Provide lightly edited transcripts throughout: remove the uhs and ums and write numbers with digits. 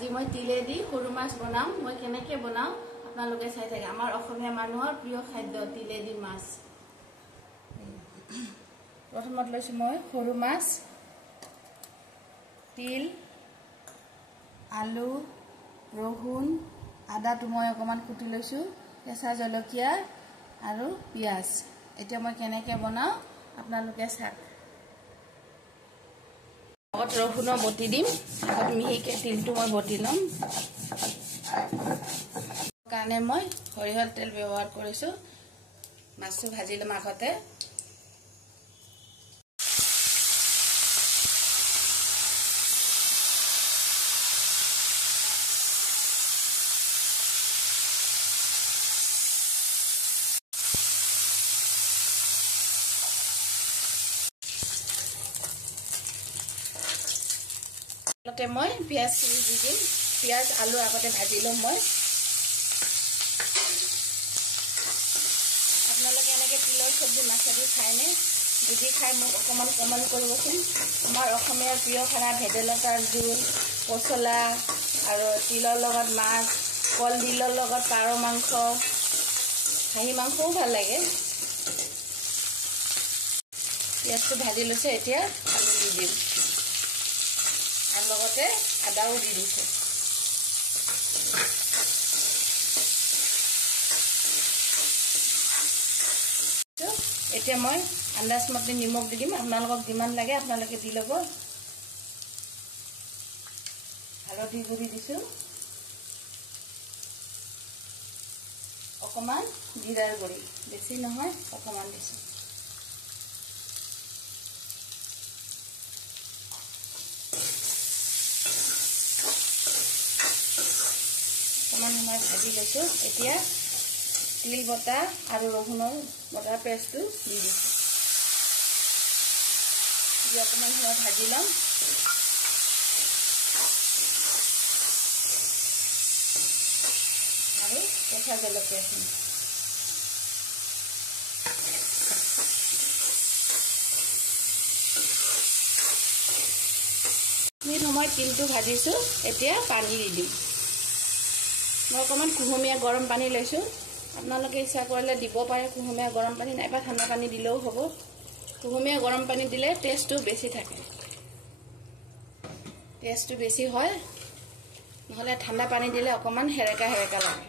আজি মই তিলেদি সৰু মাছ বনাম মই কেনেকৈ বনাওঁ আপোনালোকে চাই থাকে আমাৰ অসমীয়া মানুহৰ প্ৰিয় খাদ্য তিলেদি মাছ প্ৰথমত লৈছো মই সৰু মাছ তিল আলু ৰহুন আদাটো মই অকমান কুটি লৈছো কেঁচা জলকীয়া আৰু পিয়াজ এতিয়া মই কেনেকৈ বনাওঁ আপোনালোকে চাওক আগত ৰহুনৰ বটি দিম আগত মিহিকে তিলটো মই বটি ল'ম কাৰণে মই সৰিয়হৰ তেল ব্যৱহাৰ কৰিছো মাছটো ভাজি ল'ম আগতে লতে মই পিয়াজ দি দিম পিয়াজ আলু আগতে ভাজি লম মই আপোনালোকে এনেকৈ তিলৰ চব্জি মাছেদি খায়নে যদি খাই মোক অকণমান কমেণ্ট কৰিবচোন আমাৰ অসমীয়াৰ প্ৰিয় খানা ভেদাইলতাৰ জোল পচলা আৰু তিলৰ লগত মাছ কলডিলৰ লগত পাৰ মাংস খাহী মাংসও ভাল লাগে পিয়াজটো ভাজি লৈছে এতিয়া আলু দি দিম আৰু লগতে আদাও দি দিছে এতিয়া মই আন্দাজ মতে নিমখ দি দিম আপোনালোকক যিমান লাগে আপোনালোকে দি ল'ব হালধি গুড়ি দিছো অকমান জিৰাৰ গুড়ি বেছি নহয় অকমান দিছো অকমান মই ভাজি লৈছো এতিয়া তিল বটা আৰু ৰহুনৰ বটাৰ পেষ্টটো দি দিছো দি অকমান সময় ভাজি ল'ম আৰু কেঁচা জলকীয়া সময় তিলটো ভাজিছো এতিয়া পানী দি দিম মই অকমান কুহুমীয়া গৰম পানী লৈছো আপোনালোকে ইচ্ছা কৰিলে দিব পাৰে কুহুমীয়া গৰম পানী নাইবা ঠাণ্ডা পানী দিলেও হ'ব কুহুমীয়া গৰম পানী দিলে টেষ্টটো বেছি থাকে টেষ্টটো বেছি হয় নহলে ঠাণ্ডা পানী দিলে অকমান হেৰেকা হেৰেকা লাগে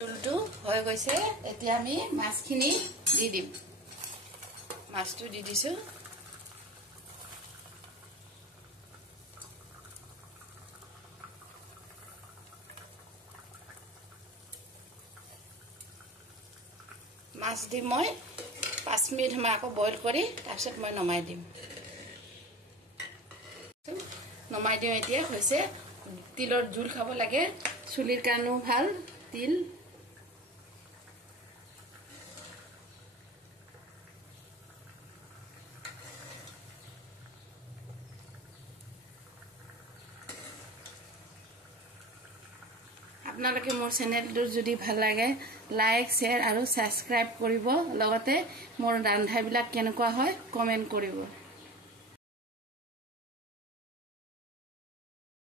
জোলটো হৈ গৈছে এতিয়া আমি মাছখিনি দি দিম মাছটো দি দিছো মাছ দি মই 5 মিনিট সময় আকৌ বইল কৰি তাৰপিছত মই নমাই দিম এতিয়া হৈছে তিলৰ জোল খাব লাগে চুলিৰ কাৰণেও ভাল তিল আপোনালোকে মোৰ চেনেলটো যদি ভাল লাগে লাইক শ্বেয়াৰ আৰু সাবস্ক্ৰাইব কৰিব লগতে মোৰ ৰান্ধাবিলাক কেনেকুৱা হয় কমেন্ট কৰিব